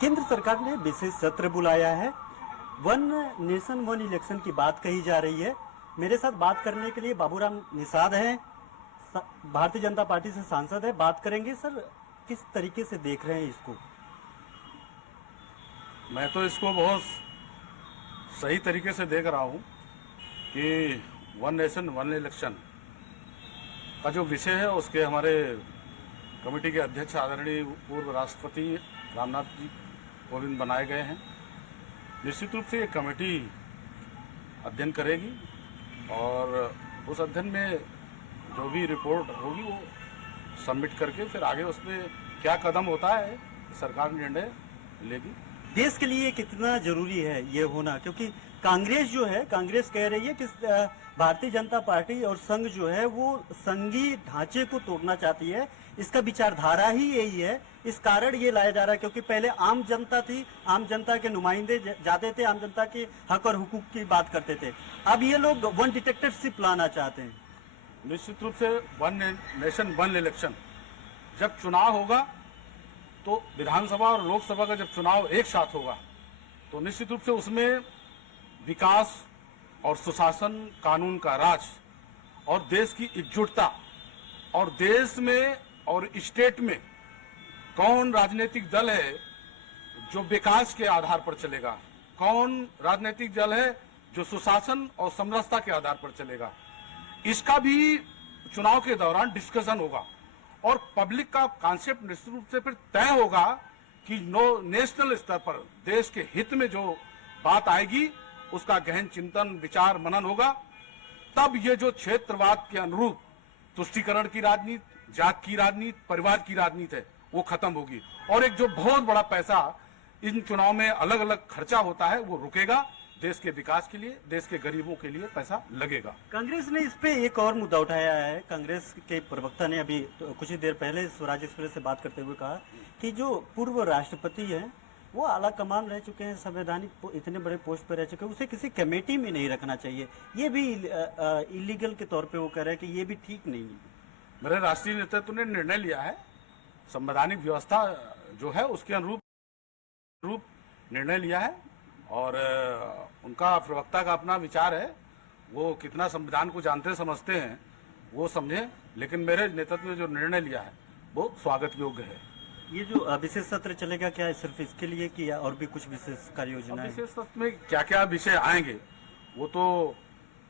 केंद्र सरकार ने विशेष सत्र बुलाया है। वन नेशन वन इलेक्शन की बात कही जा रही है। मेरे साथ बात करने के लिए बाबूराम निषाद हैं, भारतीय जनता पार्टी से सांसद है। बात करेंगे। सर, किस तरीके से देख रहे हैं इसको? मैं तो इसको बहुत सही तरीके से देख रहा हूँ कि वन नेशन वन इलेक्शन का जो विषय है उसके हमारे कमेटी के अध्यक्ष आदरणीय पूर्व राष्ट्रपति रामनाथ जी कोविंद बनाए गए हैं। निश्चित रूप से ये कमेटी अध्ययन करेगी और उस अध्ययन में जो भी रिपोर्ट होगी वो सबमिट करके फिर आगे उसमें क्या कदम होता है सरकार निर्णय लेगी। देश के लिए कितना जरूरी है ये होना, क्योंकि कांग्रेस जो है, कांग्रेस कह रही है कि भारतीय जनता पार्टी और संघ जो है वो संघीय ढांचे को तोड़ना चाहती है। इसका विचारधारा ही यही है। इस कारण ये लाया जा रहा है क्योंकि पहले आम जनता थी, आम जनता के नुमाइंदे जाते थे, आम जनता के हक और हुकूक की बात करते थे। अब ये लोग वन डिटेक्टरशिप लाना चाहते हैं। निश्चित रूप से वन नेशन वन इलेक्शन जब चुनाव होगा तो विधानसभा और लोकसभा का जब चुनाव एक साथ होगा तो निश्चित रूप से उसमें विकास और सुशासन, कानून का राज और देश की एकजुटता और देश में और स्टेट में कौन राजनीतिक दल है जो विकास के आधार पर चलेगा, कौन राजनीतिक दल है जो सुशासन और समरसता के आधार पर चलेगा, इसका भी चुनाव के दौरान डिस्कशन होगा और पब्लिक का कॉन्सेप्ट निश्चित रूप से फिर तय होगा कि नेशनल स्तर पर देश के हित में जो बात आएगी उसका गहन चिंतन, विचार, मनन होगा। तब ये जो क्षेत्रवाद के अनुरूप तुष्टीकरण की राजनीति, जात की राजनीति, परिवार की राजनीति है वो खत्म होगी और एक जो बहुत बड़ा पैसा इन चुनाव में अलग अलग खर्चा होता है वो रुकेगा। देश के विकास के लिए, देश के गरीबों के लिए पैसा लगेगा। कांग्रेस ने इस पे एक और मुद्दा उठाया है। कांग्रेस के प्रवक्ता ने अभी कुछ ही देर पहले स्वराज एक्सप्रेस से बात करते हुए कहा कि जो पूर्व राष्ट्रपति हैं वो आला कमान रह चुके हैं, संवैधानिक इतने बड़े पोस्ट पर रह चुके हैं, उसे किसी कमेटी में नहीं रखना चाहिए। ये भी इलीगल के तौर पे वो कह रहे हैं कि ये भी ठीक नहीं है। मेरे राष्ट्रीय नेतृत्व ने निर्णय लिया है, संवैधानिक व्यवस्था जो है उसके अनुरूप निर्णय लिया है और उनका प्रवक्ता का अपना विचार है। वो कितना संविधान को जानते समझते हैं वो समझे, लेकिन मेरे नेतृत्व ने जो निर्णय लिया है वो स्वागत योग्य है। ये जो विशेष सत्र चलेगा क्या सिर्फ इसके लिए कि और भी कुछ विशेष कार्य योजना है? विशेष सत्र में क्या क्या विषय आएंगे वो तो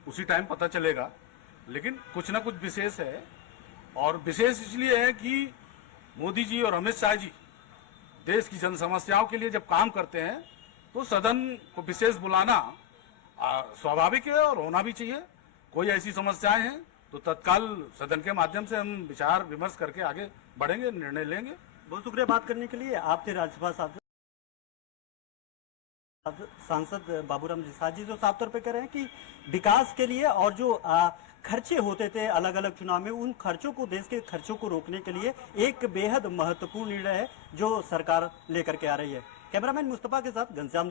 उसी टाइम पता चलेगा, लेकिन कुछ ना कुछ विशेष है और विशेष इसलिए है कि मोदी जी और अमित शाह जी देश की जन समस्याओं के लिए जब काम करते हैं तो सदन को विशेष बुलाना स्वाभाविक है और होना भी चाहिए। कोई ऐसी समस्याएं हैं तो तत्काल सदन के माध्यम से हम विचार विमर्श करके आगे बढ़ेंगे, निर्णय लेंगे। बहुत शुक्रिया बात करने के लिए। आपके राज्यसभा सांसद बाबूराम निषाद जी जो साफ तौर पे कह रहे हैं कि विकास के लिए और जो खर्चे होते थे अलग अलग चुनाव में, उन खर्चों को, देश के खर्चों को रोकने के लिए एक बेहद महत्वपूर्ण निर्णय है जो सरकार लेकर के आ रही है। कैमरामैन मुस्तफा के साथ घनश्याम।